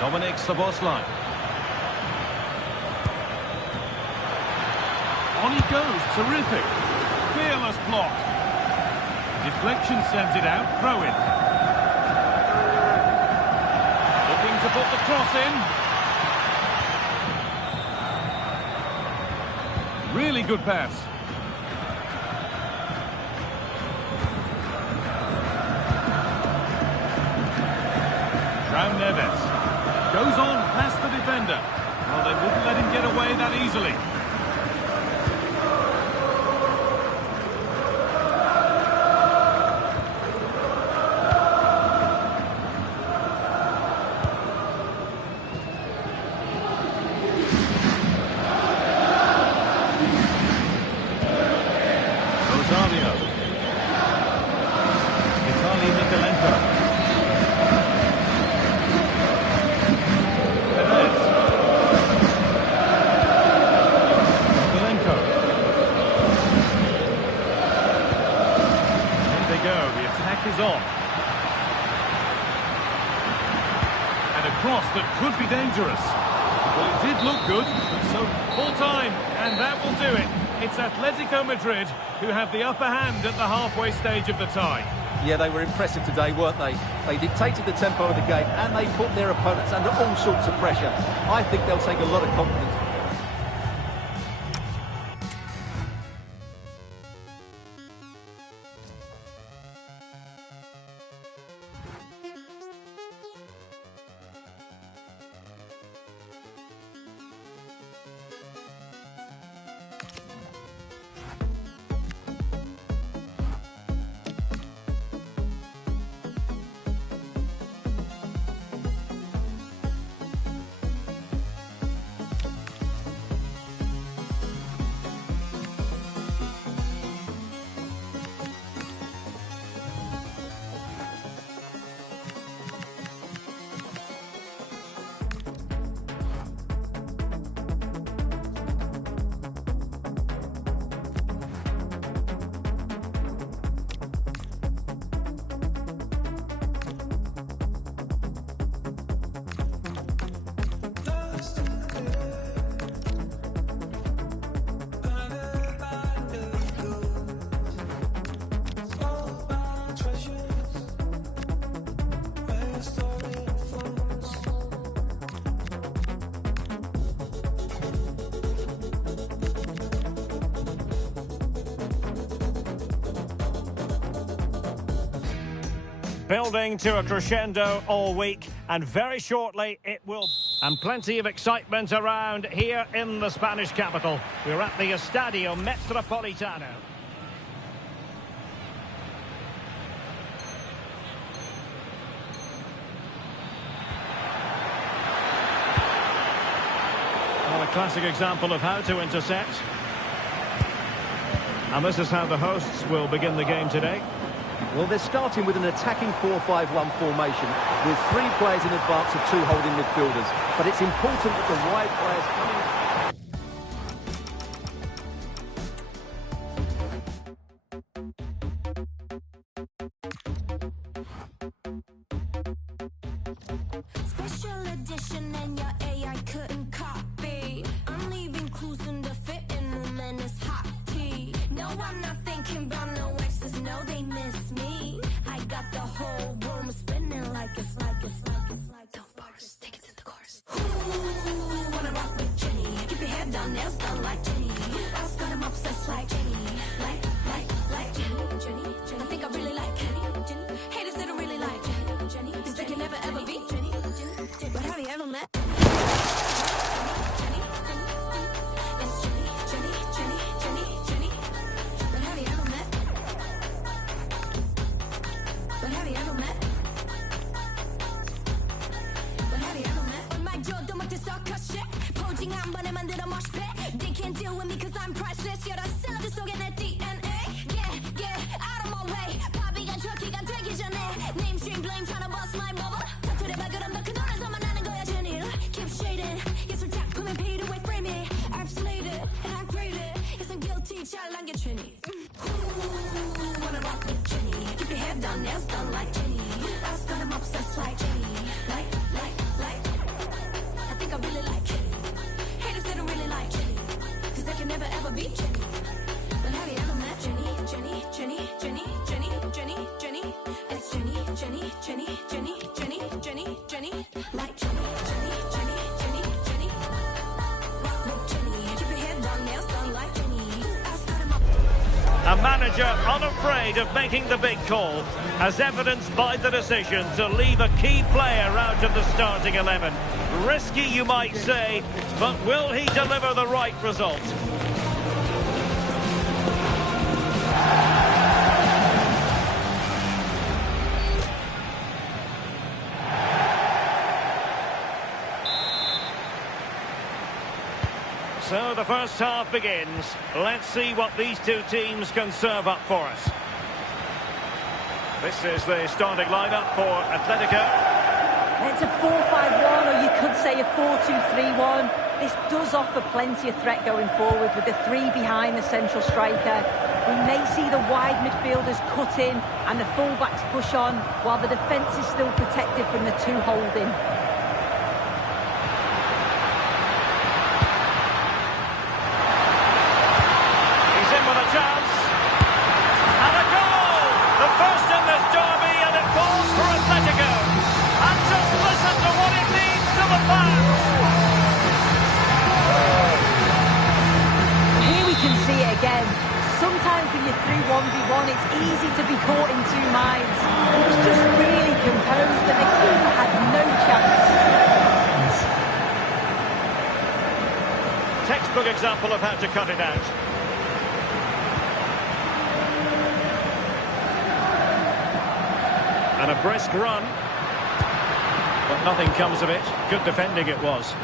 Dominic Szoboszlai. On he goes, terrific. Fearless block. Deflection sends it out, throw in. Looking to put the cross in. Really good pass. Raul Neves. Goes on past the defender. Well, they wouldn't let him get away that easily. Rosario. Vitaly Mykolenko. Perez. Mykolenko. Here they go, the attack is on. And a cross that could be dangerous. Well, it did look good, so full time, and that will do it. It's Atletico Madrid who have the upper hand at the halfway stage of the tie. Yeah, they were impressive today, weren't they? They dictated the tempo of the game and they put their opponents under all sorts of pressure. I think they'll take a lot of confidence. Building to a crescendo all week, and very shortly it will. And plenty of excitement around here in the Spanish capital. We're at the Estadio Metropolitano. Well, a classic example of how to intercept. And this is how the hosts will begin the game today. Well, they're starting with an attacking 4-5-1 formation with 3 players in advance of 2 holding midfielders. But it's important that the wide players come in. Special edition and your AI couldn't copy. I'm leaving clues in the fitting room and it's hot tea. No, I'm not thinking about no exes, no, they miss me. I got the whole room spinning like it's Don't bars, take it to the chorus. Ooh, wanna rock with Jenny. Keep your head down, nails done like Jenny. I got him obsessed like Jenny. Like Jenny. I think I really like Jenny. Haters they don't really like Jenny. Cause they can never ever be Jenny. But have you ever met? It's Jenny. But have you ever met? But have you ever met? But have you ever met? 얼마 줘도 못해 circus shit. 포징 한 번에 만들어 mosh pit. They can't deal with me cause I'm priceless. You're the sound 속에 내 DNA. Yeah, out of my way. 바비가 저기가 되기 전에. Name stream blame tryna bust my bubble. 터트려봐 그럼 너 그 노래서만 하는 거야 Jenny. Keep shading. 예술 작품에 paid away frame it. I've slayed it and I prayed it. Yes I'm guilty 잘 남겨 Jenny. Ooh, wanna rock with Jenny. Keep your head down, nails done like Jenny. I got him obsessed like Jenny. Like Jenny, Jenny. It's Jenny, Jenny, Jenny, Jenny, Jenny, Jenny, Jenny. Like Jenny, Jenny, Jenny, Jenny, Jenny. Rock like Jenny. Keep your head down, nails done like Jenny. I started my... A manager unafraid of making the big call, as evidenced by the decision to leave a key player out of the starting 11. Risky, you might say, but will he deliver the right result? So the first half begins. Let's see what these two teams can serve up for us. This is the starting lineup for Atletico. It's a 4-5-1, or you could say a 4-2-3-1. This does offer plenty of threat going forward with the three behind the central striker. We may see the wide midfielders cut in and the fullbacks push on, while the defence is still protected from the two holding. He's in with a chance. And a goal! The first in this derby, and it falls for Atletico. And just listen to what it means to the fans. Here we can see it again. Sometimes when you're through 1v1, it's easy to be caught in two minds. He was just really composed and the keeper had no chance. Textbook example of how to cut it out. And a brisk run. But nothing comes of it. Good defending it was.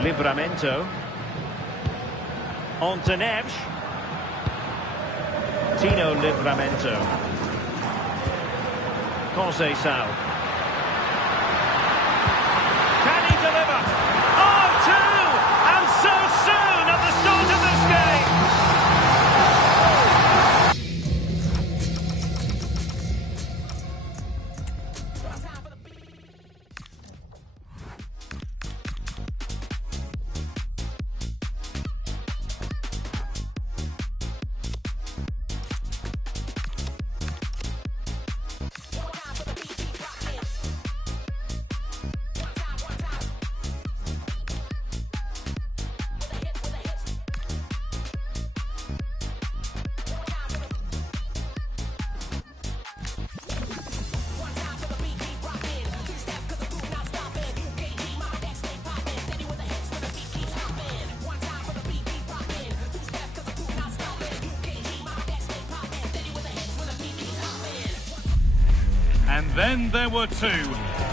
Livramento. On to Neves. Tino Livramento. Conceição. Can he deliver? Oh, two! And so soon at the start of this game! And then there were two,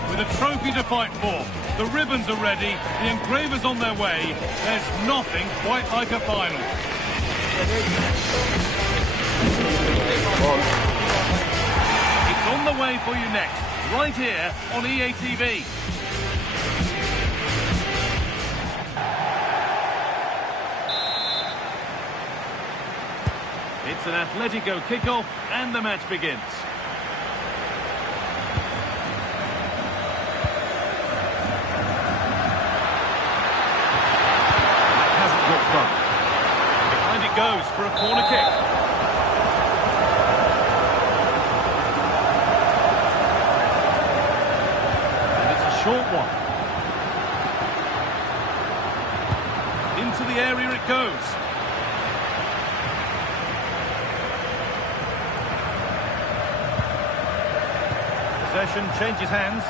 with a trophy to fight for. The ribbons are ready, the engravers on their way. There's nothing quite like a final. It's on the way for you next, right here on EA TV. It's an Atletico kickoff and the match begins. Behind it goes for a corner kick. And it's a short one. Into the area it goes. Possession changes hands.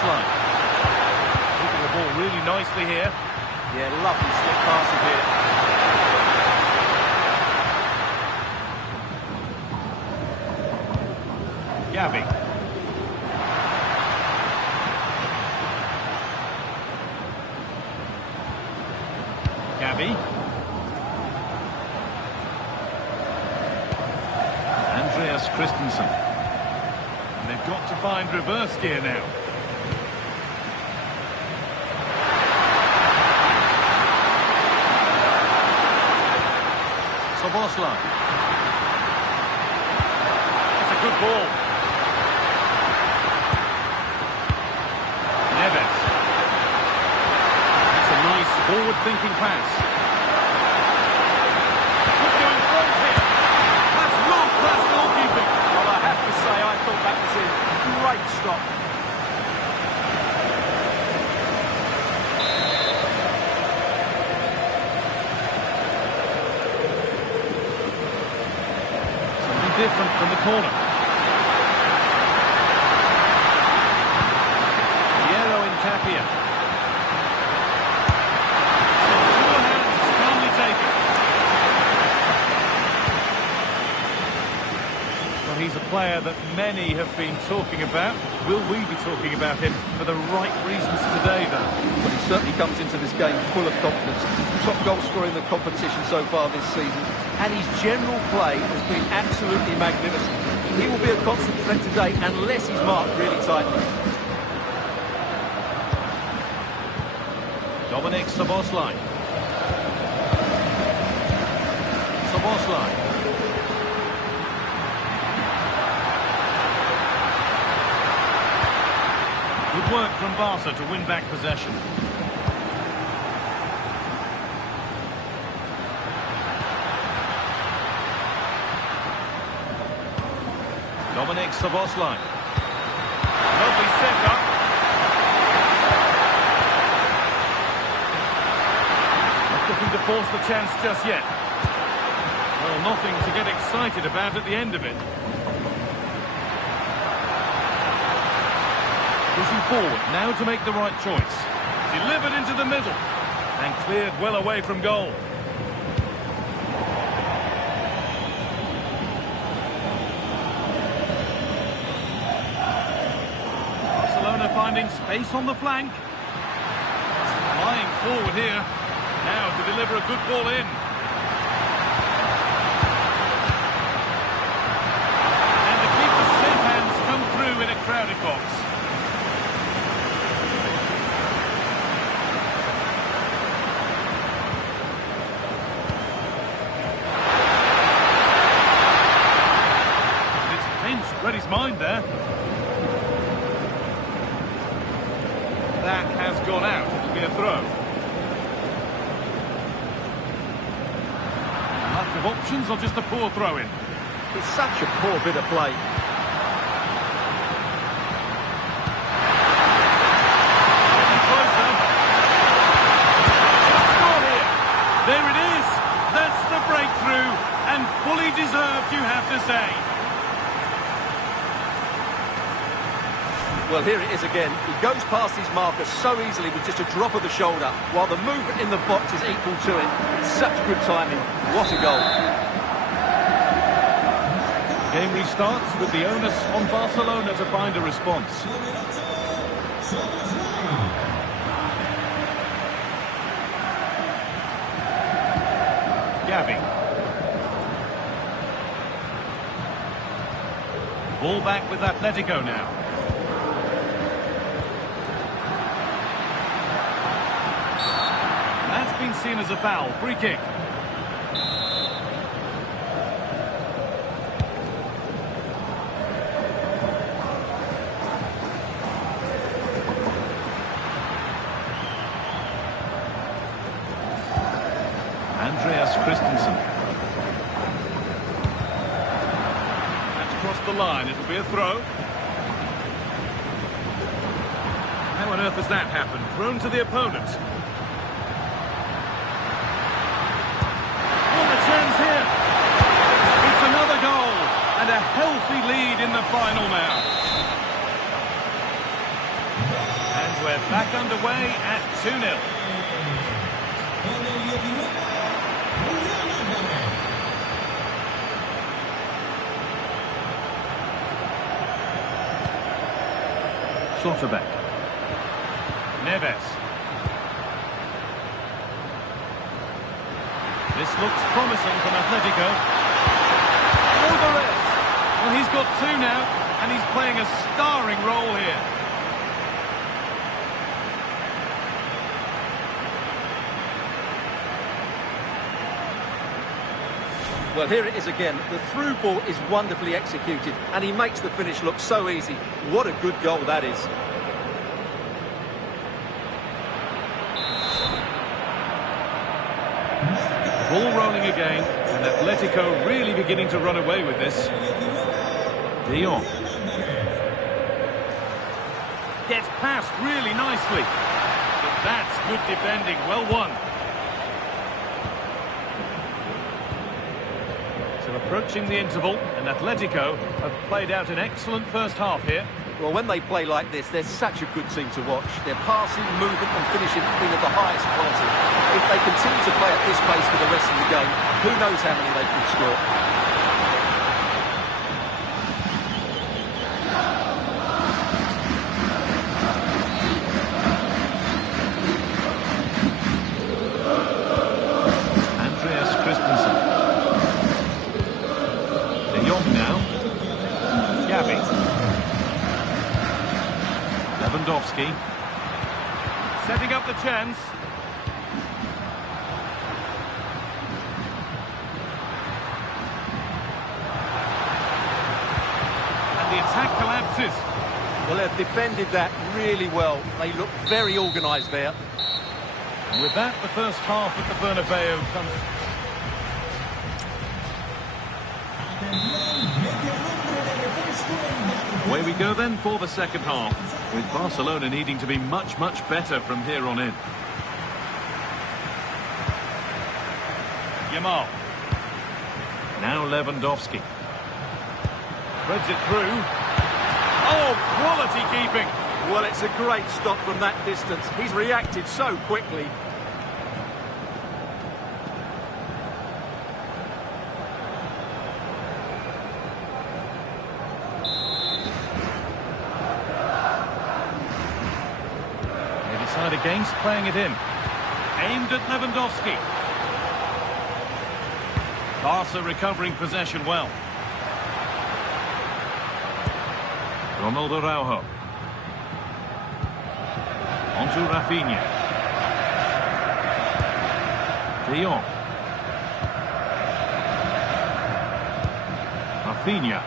Keeping the ball really nicely here. Yeah, lovely slip passing here. Gavi. Gavi. Andreas Christensen. And they've got to find reverse gear now. Szoboszlai. It's a good ball. Neves. That's a nice forward-thinking pass. Could go in front here. That's world-class goalkeeping. Well, I have to say, I thought that was a great stop. Something different from the corner. Piero Incapia. Two hands calmly taken. Well, he's a player that many have been talking about. Will we be talking about him for the right reasons today, though? But he certainly comes into this game full of confidence. Top goal scorer in the competition so far this season. And his general play has been absolutely magnificent. He will be a constant threat today unless he's marked really tightly. Dominik Szoboszlai. Szoboszlai. Good work from Barca to win back possession. Dominik Szoboszlai. Lovely set-up. Not looking to force the chance just yet. Well, nothing to get excited about at the end of it. Pushing forward, now to make the right choice. Delivered into the middle. And cleared well away from goal. Barcelona finding space on the flank. Flying forward here. Now to deliver a good ball in. And the keeper's safe hands come through in a crowded box. Read his mind there. That has gone out. It'll be a throw. Lack of options or just a poor throw-in? It's such a poor bit of play. Getting closer. Should score here. There it is. That's the breakthrough. And fully deserved, you have to say. Well, here it is again. He goes past his marker so easily with just a drop of the shoulder, while the movement in the box is equal to it. It's such good timing. What a goal. Game restarts with the onus on Barcelona to find a response. Gavi. Ball back with Atletico now. That's been seen as a foul. Free kick. Andreas Christensen. That's crossed the line. It'll be a throw. How on earth has that happened? Thrown to the opponent. Here. It's another goal and a healthy lead in the final now. And we're back underway at 2-0. Schlotterbeck. Neves. This looks promising from Atletico. Alvarez. Well, he's got two now, and he's playing a starring role here. Well, here it is again. The through ball is wonderfully executed, and he makes the finish look so easy. What a good goal that is. Ball rolling again, and Atletico really beginning to run away with this. De Jong. Gets past really nicely. But that's good defending, well won. So approaching the interval, and Atletico have played out an excellent first half here. Well, when they play like this, they're such a good team to watch. Their passing, movement and finishing have been of the highest quality. If they continue to play at this pace for the rest of the game, who knows how many they could score. Andreas Christensen. De Jong now. Gavi. Lewandowski. Setting up the chance. And the attack collapses. Well, they've defended that really well. They look very organised there. And with that, the first half at the Bernabeu comes. Away we go then for the second half, with Barcelona needing to be much, much better from here on in. Yamal. Now Lewandowski. Threads it through. Oh, quality keeping. Well, it's a great stop from that distance. He's reacted so quickly. Against playing it in. Aimed at Lewandowski. Barca recovering possession well. Ronald Araujo. Onto Rafinha. De Jong. Rafinha.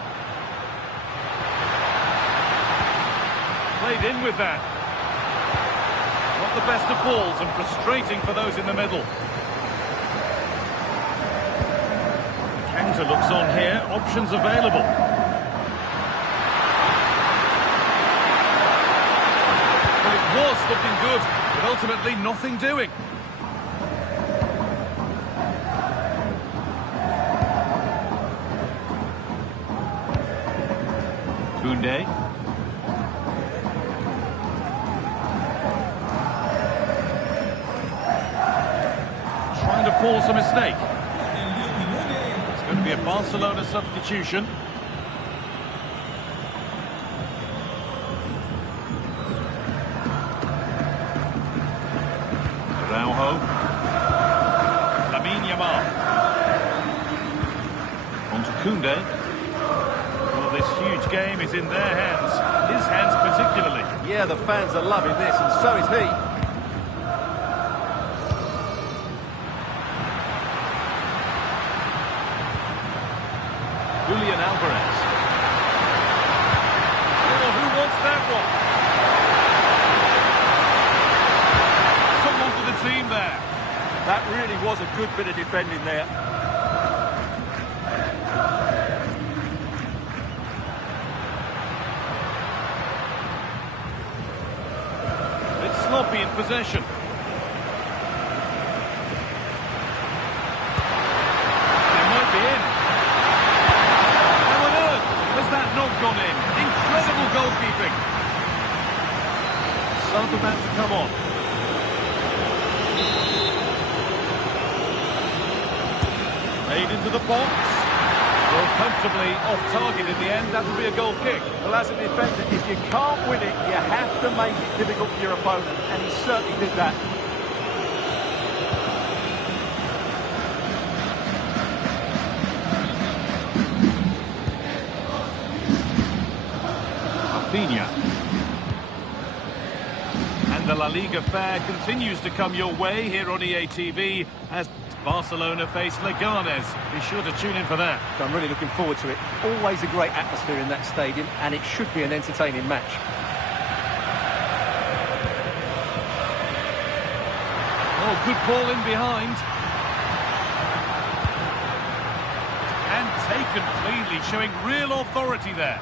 Played in with that. The best of balls and frustrating for those in the middle. Counter looks on here, options available. Well, it was looking good, but ultimately nothing doing. Koundé. To force a mistake. It's going to be a Barcelona substitution. Araujo. Lamine Yamal. On to Koundé. Well, this huge game is in their hands. His hands particularly. Yeah, the fans are loving this, and so is he. Julian Alvarez. Oh, who wants that one? Someone for the team there. That really was a good bit of defending there. It's sloppy in possession. They might be in. Not gone in. Incredible goalkeeping. Sub about to come on. Made into the box. Well, comfortably off target in the end. That will be a goal kick. Well, as a defender, if you can't win it, you have to make it difficult for your opponent, and he certainly did that. Rafinha. And the La Liga fare continues to come your way here on EA TV as Barcelona face Leganes. Be sure to tune in for that. I'm really looking forward to it. Always a great atmosphere in that stadium, and it should be an entertaining match. Oh, good ball in behind. And taken cleanly, showing real authority there.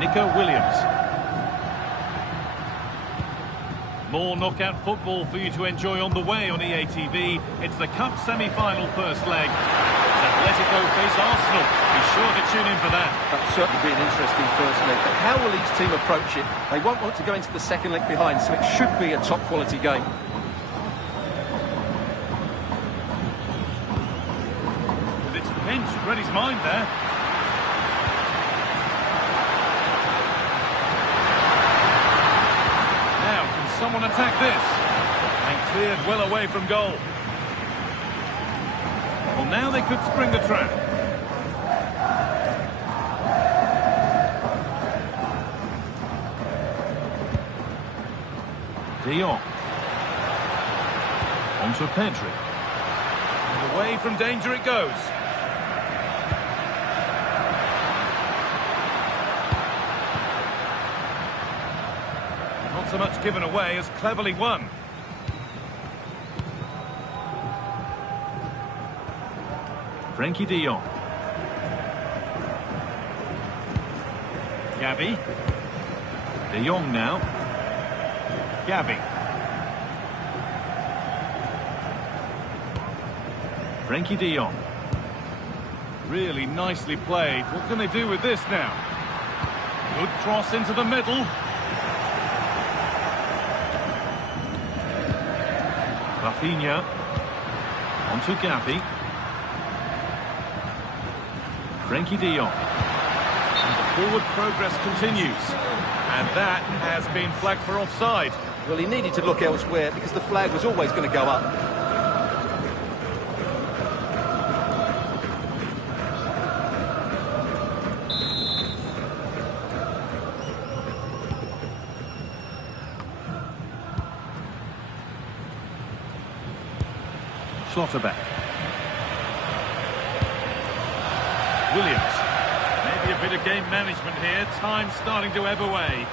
Nico Williams. More knockout football for you to enjoy on the way on EA TV. It's the Cup semi-final first leg. It's Atletico face Arsenal. Be sure to tune in for that. That'll certainly be an interesting first leg. But how will each team approach it? They won't want to go into the second leg behind, so it should be a top quality game. With its pinched, read his mind there. Someone attack this, and cleared well away from goal. Well, now they could spring the trap. De Jong. On to Pedri. And away from danger it goes. So much given away as cleverly won. Frenkie de Jong. Gavi. De Jong now. Gavi. Frenkie de Jong. Really nicely played. What can they do with this now? Good cross into the middle. Rafinha, on to Gavi. Frenkie de Jong. And the forward progress continues. And that has been flagged for offside. Well, he needed to look elsewhere because the flag was always going to go up. Schlotterbeck. Williams. Maybe a bit of game management here. Time starting to ebb away.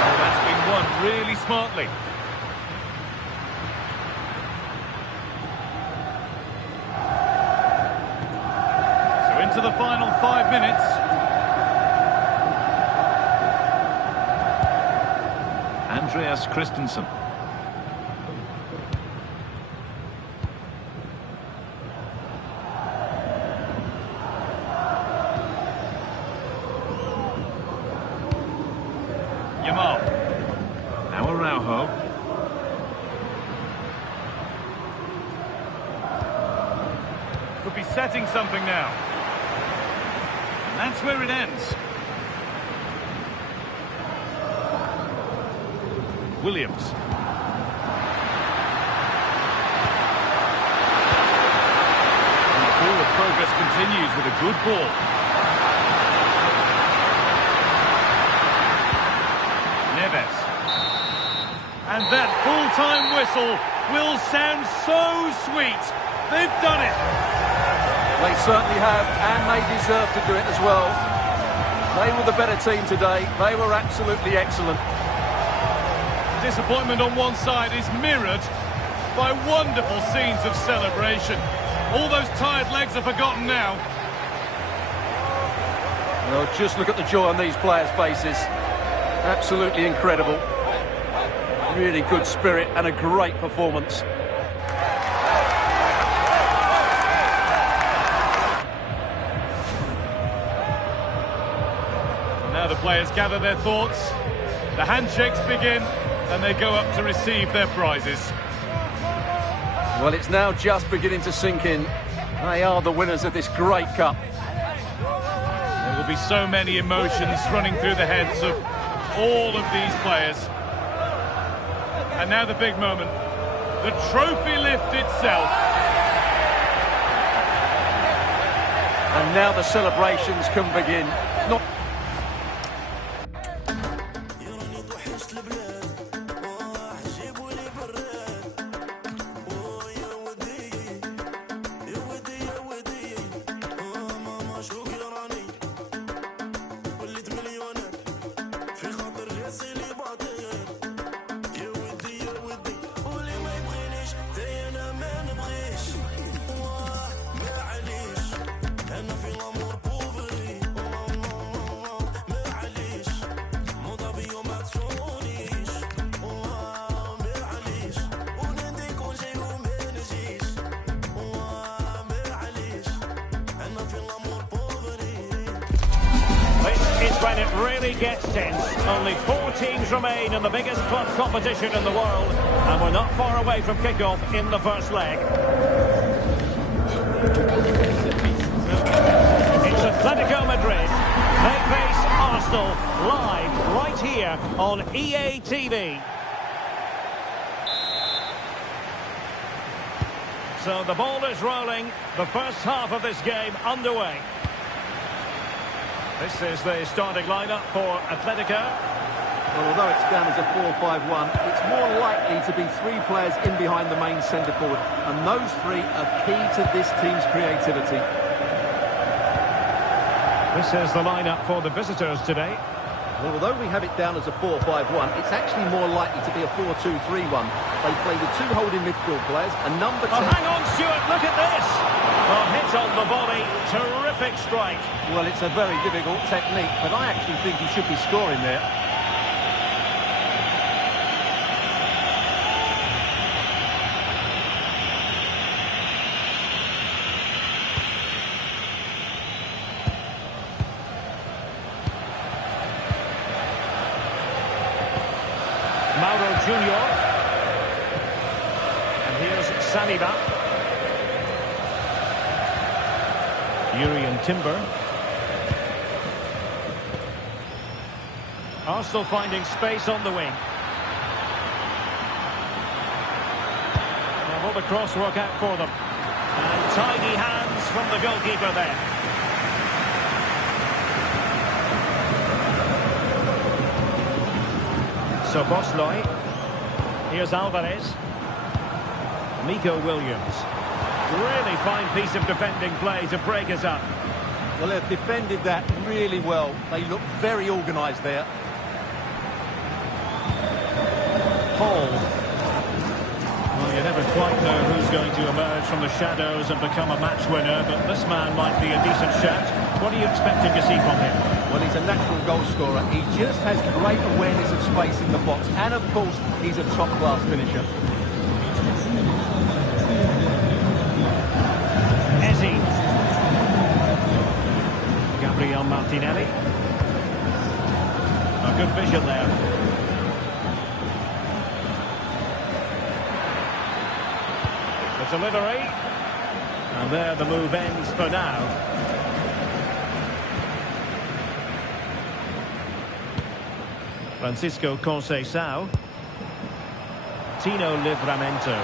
Oh, that's been won really smartly. So into the final 5 minutes. Andreas Christensen. Yamal. Now Araujo. Could be setting something now. And that's where it ends. Williams. And the forward progress continues with a good ball. Neves. And that full-time whistle will sound so sweet. They've done it. They certainly have, and they deserve to do it as well. They were the better team today. They were absolutely excellent. Disappointment on one side is mirrored by wonderful scenes of celebration. All those tired legs are forgotten now. Well, just look at the joy on these players' faces. Absolutely incredible. Really good spirit and a great performance. Now the players gather their thoughts. The handshakes begin and they go up to receive their prizes. Well, it's now just beginning to sink in. They are the winners of this great cup. There will be so many emotions running through the heads of all of these players. And now the big moment. The trophy lift itself. And now the celebrations can begin. Not It's when it really gets tense. Only 4 teams remain in the biggest club competition in the world, and we're not far away from kickoff in the first leg. It's Atletico Madrid. They face Arsenal live right here on EA TV. So the ball is rolling. The first half of this game underway. This is the starting lineup for Atletico. Well, although it's down as a 4-5-1, it's more likely to be 3 players in behind the main centre-forward, and those 3 are key to this team's creativity. This is the lineup for the visitors today. Well, although we have it down as a 4-5-1, it's actually more likely to be a 4-2-3-1. They play with 2 holding midfield players, and number 10... Oh, hang on, Stuart, look at this! Well, hit on the volley, terrific strike. Well, it's a very difficult technique, but I actually think he should be scoring there. Mauro Junior. And here's Saliba. Jurrien Timber. Arsenal finding space on the wing. Well, will the cross work out for them? And tidy hands from the goalkeeper there. So Bosley. Here's Alvarez. Nico Williams. Really fine piece of defending play to break us up. Well, they've defended that really well. They look very organised there. Paul. Well, you never quite know who's going to emerge from the shadows and become a match winner, but this man might be a decent shout. What are you expecting to see from him? Well, he's a natural goal scorer. He just has great awareness of space in the box. And, of course, he's a top-class finisher. Eze. Gabriel Martinelli. A good vision there. The delivery. And there the move ends for now. Francisco Conceição. Tino Livramento.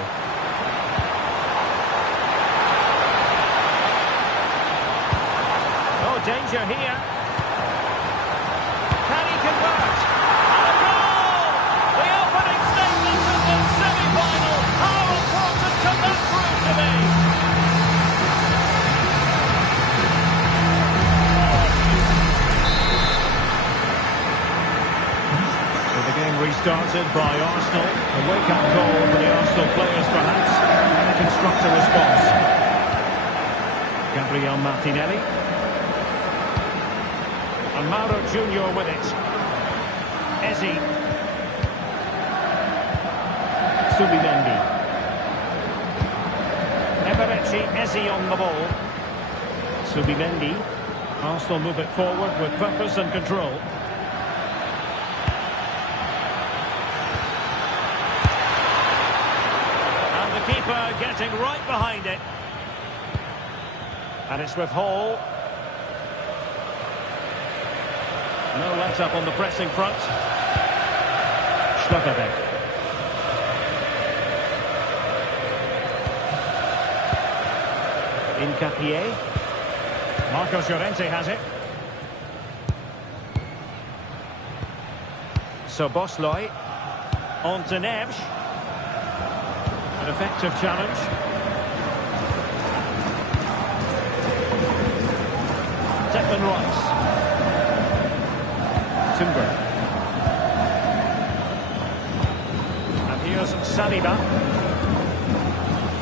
Oh, danger here. Can he convert? And a goal! The opening statement of the semi-final. How important can that prove to be? Restarted by Arsenal. A wake-up call for the Arsenal players, perhaps, and a constructor response. Gabriel Martinelli. And Mauro Junior with it. Eze. Subimendi. Eberechi Eze on the ball. Subimendi. Arsenal move it forward with purpose and control. Keeper getting right behind it. And it's with Hall. No let up on the pressing front. Schlotterbeck. Nketiah. Marcos Llorente has it. Szoboszlai. On to Neves. An effective challenge. Declan Rice. Timber. And here's Saliba.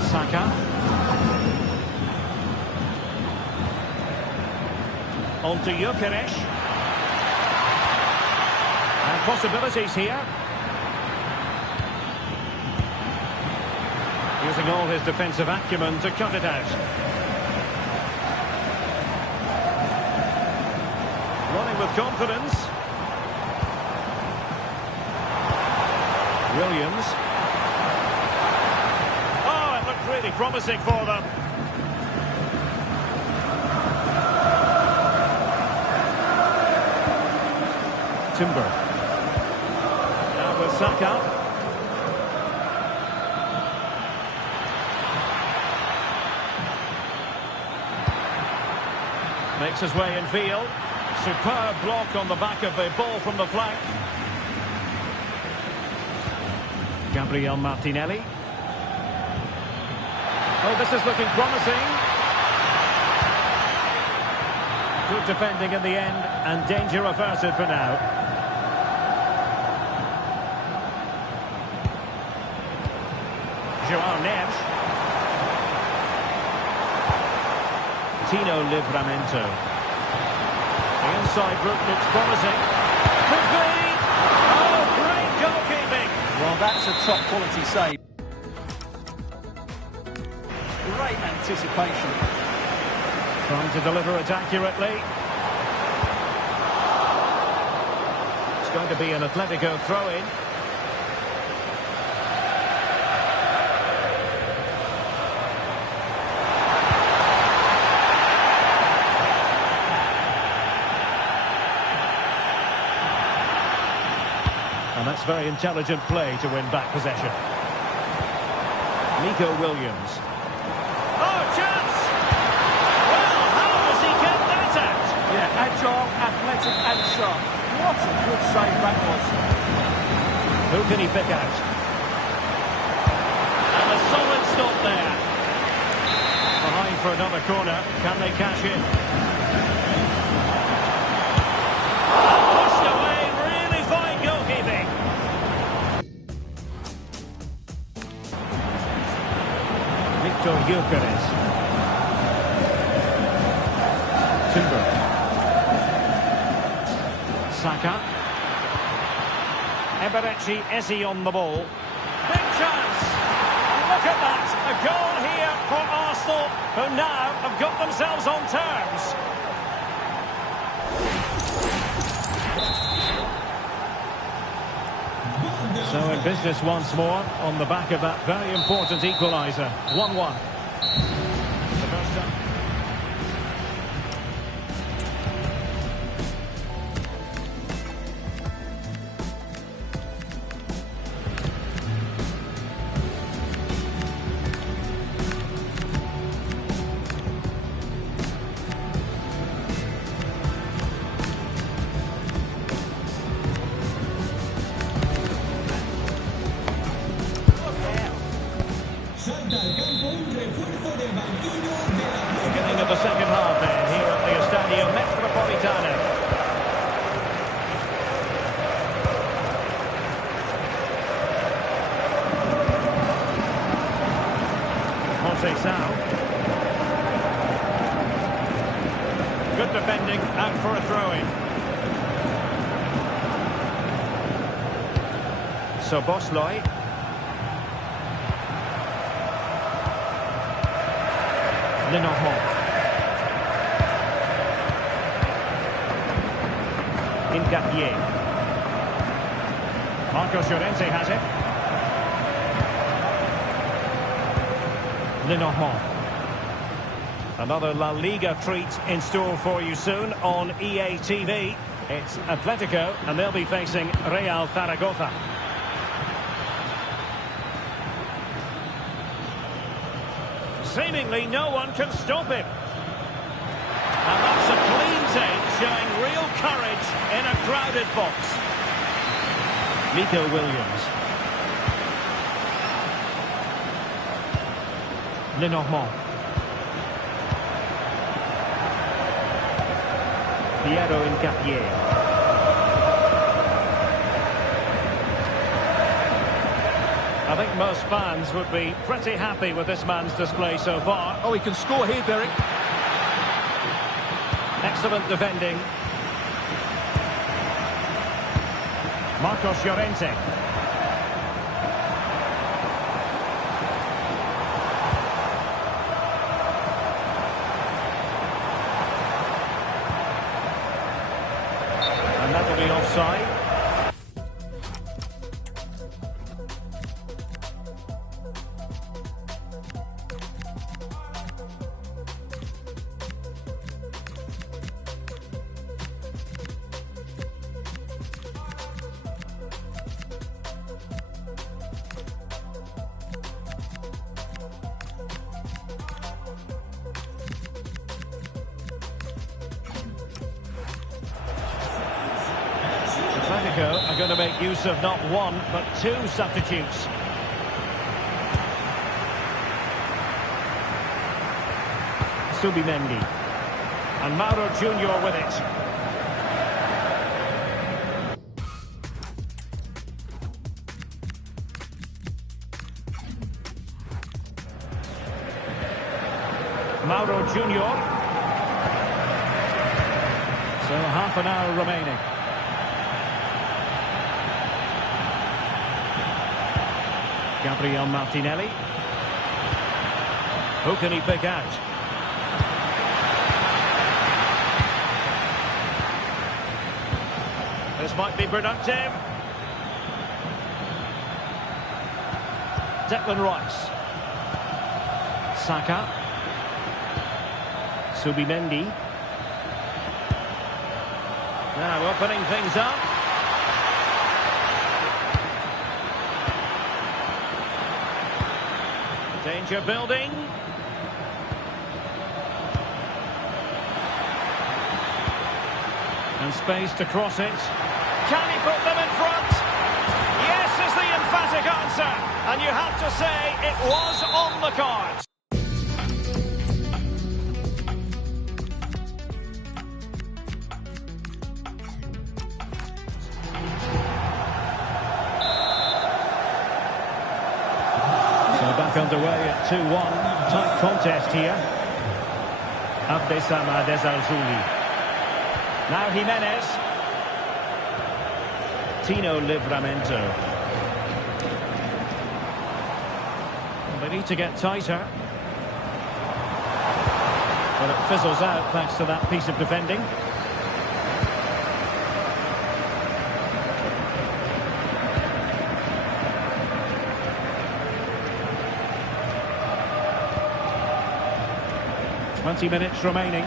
Saka. On to Gyökeres. And possibilities here. Using all his defensive acumen to cut it out. Running with confidence. Williams. Oh, it looked really promising for them. Timber. Now with Saka. Makes his way in field. Superb block on the back of the ball from the flank. Gabriel Martinelli. Oh, this is looking promising. Good defending in the end, and danger averted for now. João Neves. Tino Livramento. The inside route looks promising. Could be! Oh, great goalkeeping! Well, that's a top quality save. Great anticipation. Trying to deliver it accurately. It's going to be an Atletico throw-in. And that's very intelligent play to win back possession. Nico Williams. Oh, chance! Well, how does he get that out? Yeah, agile, athletic and sharp. What a good save that was. Who can he pick out? And a solid stop there. Behind for another corner. Can they cash in? Pushed away. Really fine goalkeeping. Victor Gyökeres. Timber. Saka. Eberechi Eze on the ball. Big chance! Look at that! A goal here for Arsenal, who now have got themselves on terms. So in business once more, on the back of that very important equaliser. 1-1. The first time. Beginning of the second half then, here at the Estadio Metropolitano. Conceição. Good defending, out for a throw-in. Szoboszlai. Lenormand. Ngapié. Marcos Llorente has it. Lenormand. Another La Liga treat in store for you soon on EA TV. It's Atletico, and they'll be facing Real Zaragoza. Seemingly no one can stop him. And showing real courage in a crowded box. Nico Williams. Lenormand. Piero Hincapié. I think most fans would be pretty happy with this man's display so far. Oh, he can score here, Derek. Excellent defending. Marcos Llorente. And that'll be offside. Atletico are going to make use of not one, but two substitutes. Subimendi. And Mauro Junior with it. Mauro Junior. So half an hour remaining. Gabriel Martinelli. Who can he pick out? This might be productive. Declan Rice. Saka. Subimendi. Now opening things up. Danger building. And space to cross it. Can he put them in front? Yes is the emphatic answer. And you have to say it was on the cards. Back underway at 2-1. Tight contest here. Abdessamad Ezzalzouli. Now Jimenez. Tino Livramento. Well, they need to get tighter. But it fizzles out thanks to that piece of defending. Minutes remaining.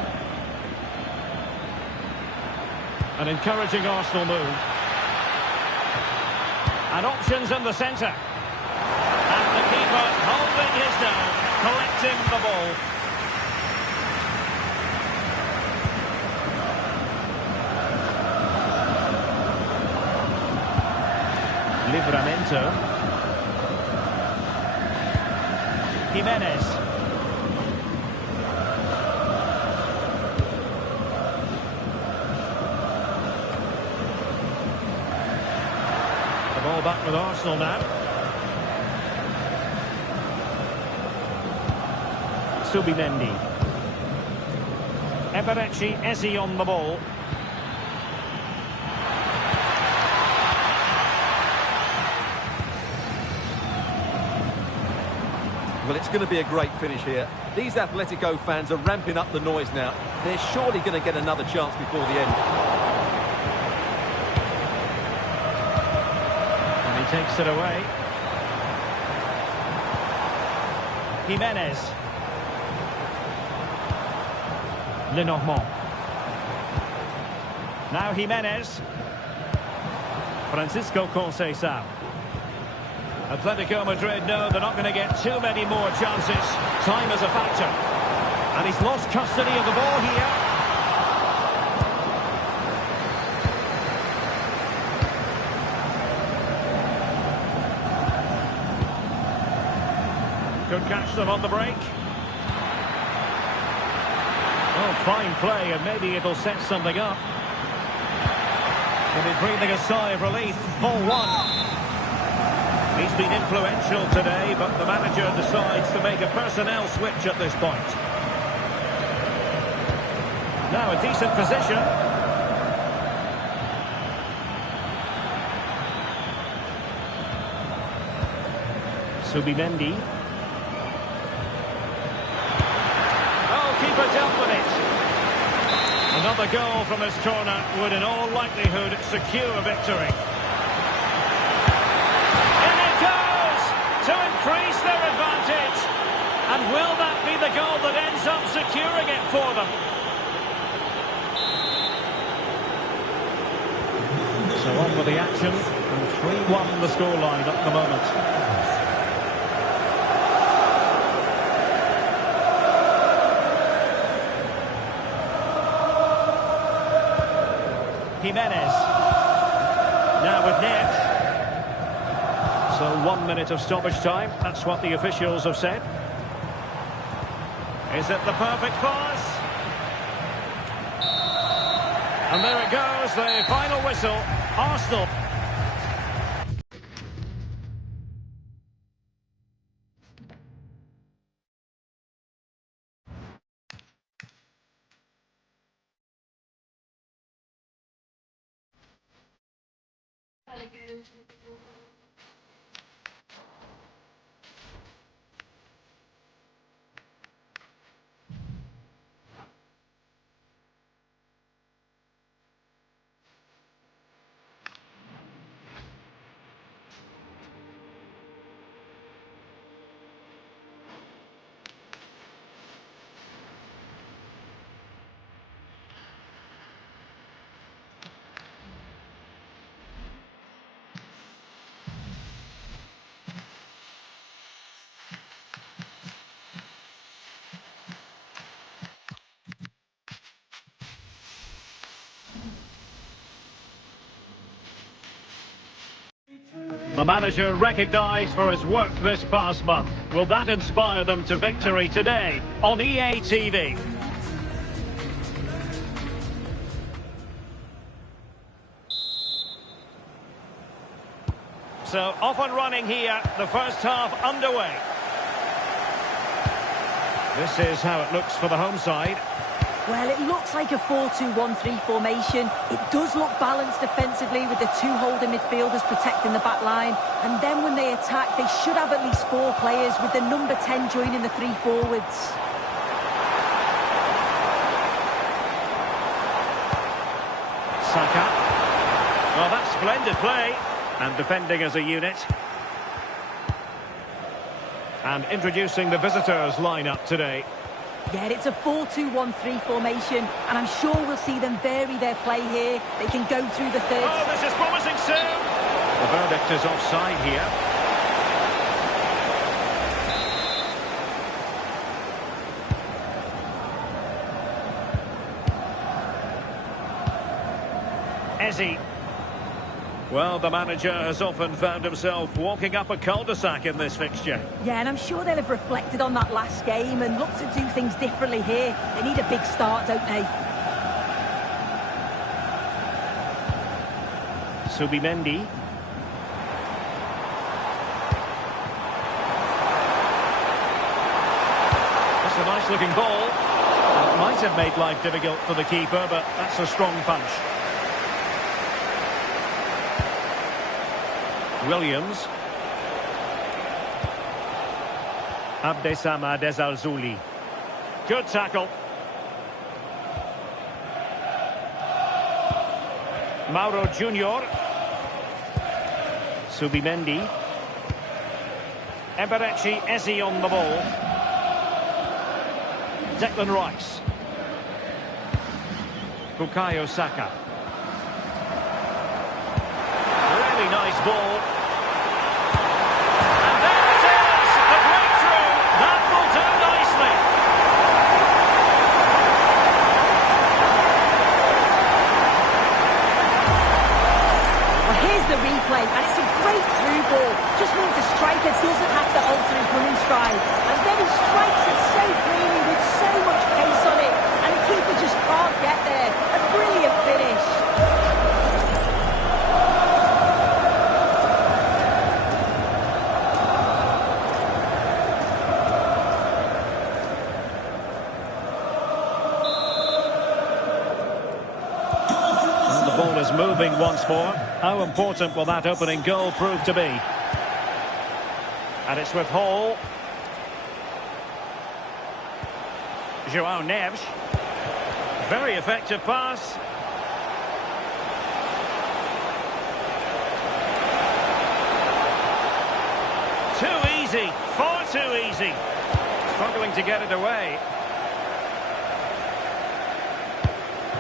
An encouraging Arsenal move. And options in the centre. And the keeper holding his down, collecting the ball. Livramento. Jimenez. Ball back with Arsenal now. Subimendi. Eberechi Eze on the ball. Well, it's going to be a great finish here. These Atletico fans are ramping up the noise now. They're surely going to get another chance before the end. Takes it away. Jimenez. Lenormand. Now Jimenez. Francisco Conceição. Atletico Madrid know they're not going to get too many more chances. Time is a factor. And he's lost custody of the ball here. Could catch them on the break. Oh, fine play, and maybe it'll set something up. He'll be breathing a sigh of relief. Ball one. He's been influential today, but the manager decides to make a personnel switch at this point. Now a decent position. Subimendi. Goalkeeper dealt with it. Another goal from this corner would in all likelihood secure victory. In it goes to increase their advantage. And will that be the goal that ends up securing it for them? So on with the action, and 3-1 the scoreline at the moment. Jimenez. Now with Net. So 1 minute of stoppage time, that's what the officials have said. Is it the perfect pass? And there it goes, the final whistle. Arsenal. The manager recognised for his work this past month. Will that inspire them to victory today on EA TV? So off and running here, the first half underway. This is how it looks for the home side. Well, it looks like a 4-2-1-3 formation. It does look balanced defensively with the two holding midfielders protecting the back line. And then when they attack, they should have at least 4 players with the number 10 joining the 3 forwards. Saka. Well, that's splendid play. And defending as a unit. And introducing the visitors lineup today. Yeah, it's a 4-2-1-3 formation, and I'm sure we'll see them vary their play here. They can go through the third. Oh, this is promising soon. The verdict is offside here. Eze. Well, the manager has often found himself walking up a cul-de-sac in this fixture. Yeah, and I'm sure they'll have reflected on that last game and looked to do things differently here. They need a big start, don't they? Subimendi. That's a nice-looking ball. It might have made life difficult for the keeper, but that's a strong punch. Williams. Abdessamad Ezzalzouli. Good tackle. Mauro Junior. Subimendi. Eberechi Eze on the ball. Declan Rice. Bukayo Saka. Really nice ball. And there it is! The breakthrough! That will do nicely. Well, here's the replay, and it's a great through ball. Just means the striker doesn't have to alter his running stride. And then he strikes it so cleanly with so much pace on it, and the keeper just can't get there. A brilliant finish. The ball is moving once more. How important will that opening goal prove to be? And it's with Hall. João Neves. Very effective pass. Too easy. Far too easy. Struggling to get it away.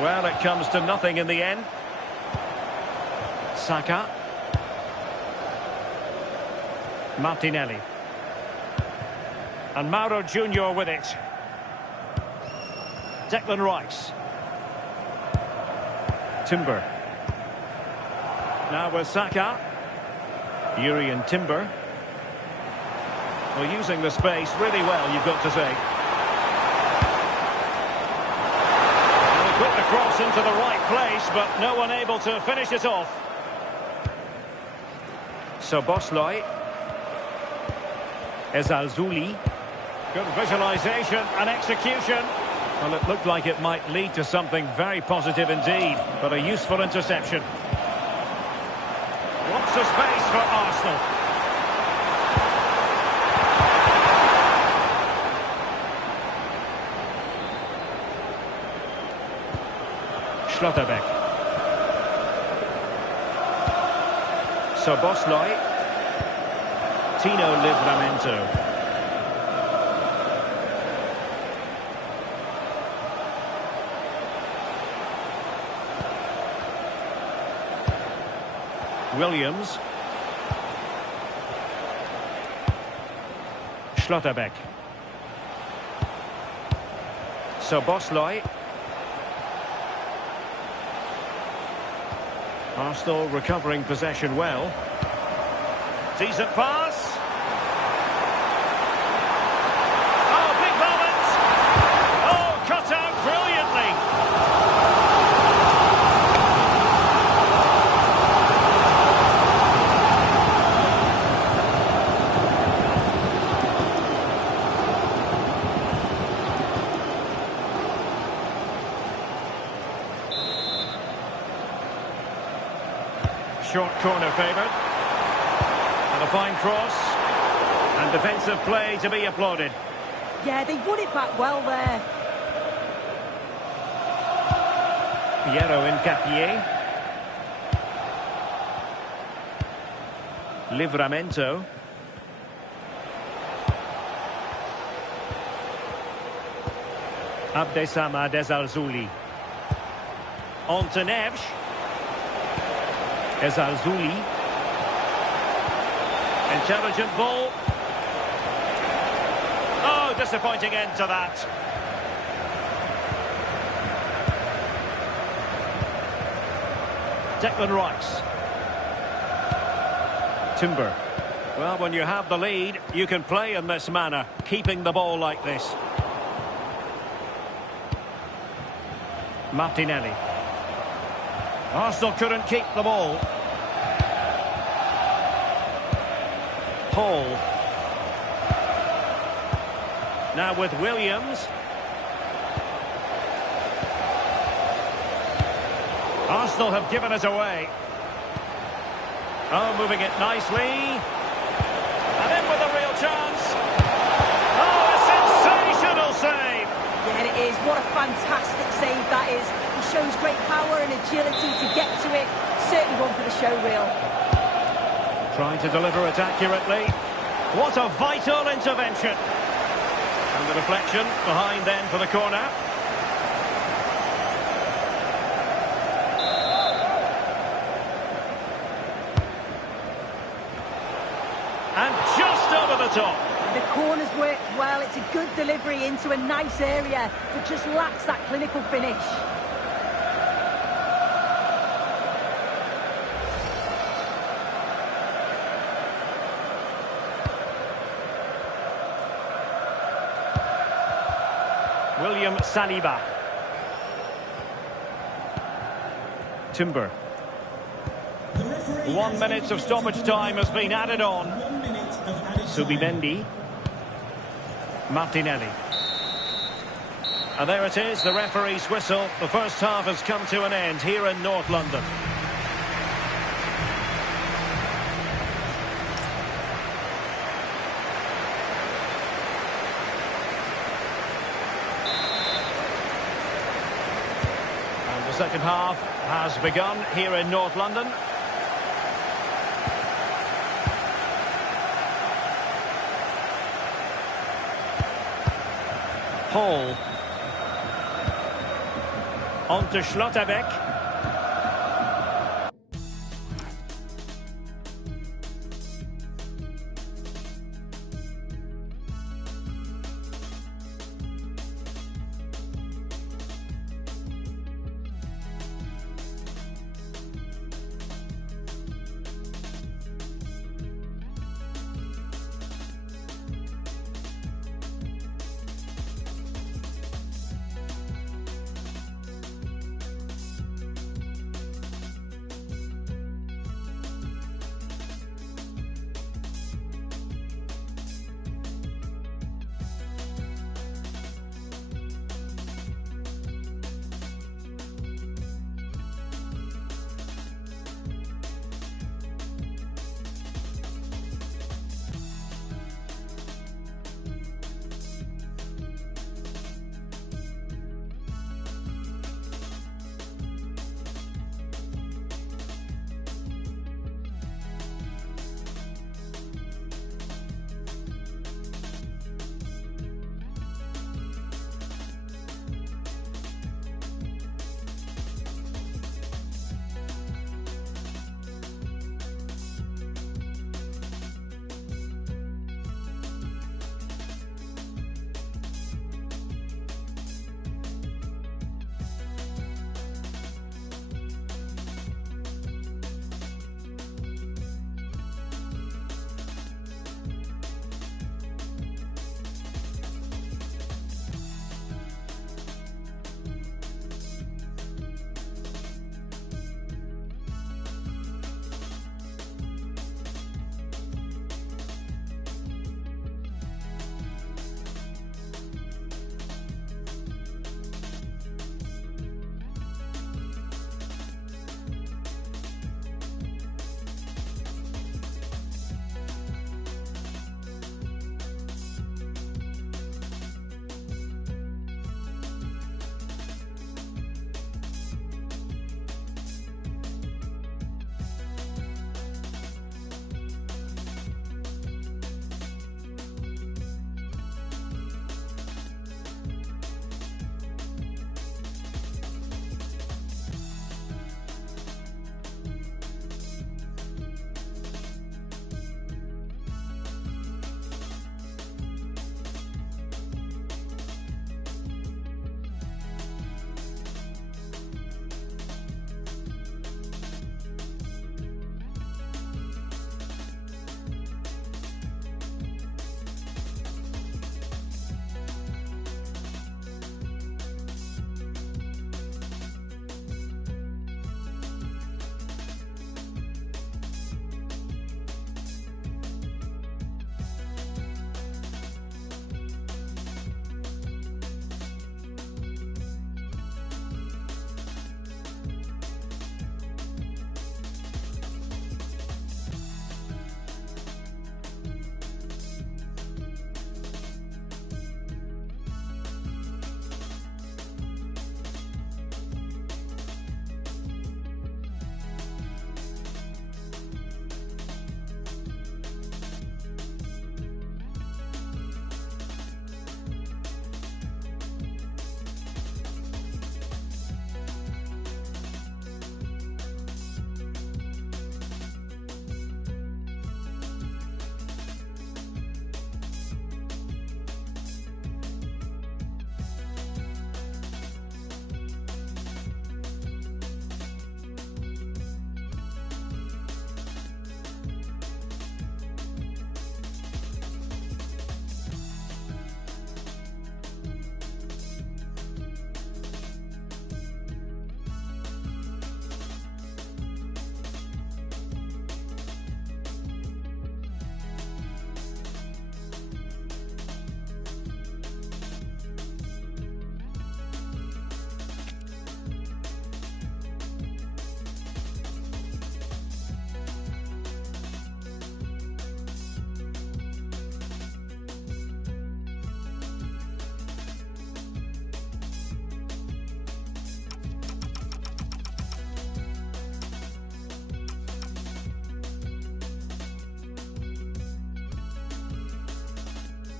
Well, it comes to nothing in the end. Saka. Martinelli. And Mauro Junior with it. Declan Rice. Timber. Now with Saka. Jurrien Timber. Well, using the space really well, you've got to say. Put the cross into the right place, but no one able to finish it off. Szoboszlai. Ezalzouli. Good visualisation and execution. Well, it looked like it might lead to something very positive indeed, but a useful interception. Lots of space for Arsenal. Schlotterbeck. Szoboszlai. Tino Livramento. Williams. Schlotterbeck. Szoboszlai. Arsenal recovering possession well. Decent pass. Oh, big moment. Oh, cut out brilliantly. Short corner favoured. And a fine cross. And defensive play to be applauded. Yeah, they won it back well there. Piero Hincapié. Livramento. Abdesamad Ezalzouli. On to Neves. Ezalzouli. Intelligent ball. Oh, disappointing end to that. Declan Rice. Timber. Well, when you have the lead, you can play in this manner, keeping the ball like this. Martinelli. Arsenal couldn't keep the ball. Hall. Now with Williams. Arsenal have given it away. Oh, moving it nicely. And in with a real chance. Oh, a sensational save. Yeah, it is. What a fantastic save that is. He shows great power and agility to get to it. Certainly one for the show reel. Trying to deliver it accurately. What a vital intervention. And the deflection behind then for the corner. And just over the top. The corner's worked well. It's a good delivery into a nice area, but just lacks that clinical finish. William Saliba. Timber. 1 minute of stoppage time has been added on. Subimendi. Martinelli. And there it is, the referee's whistle. The first half has come to an end here in North London. And the second half has begun here in North London. Hall. On to Schlotterbeck.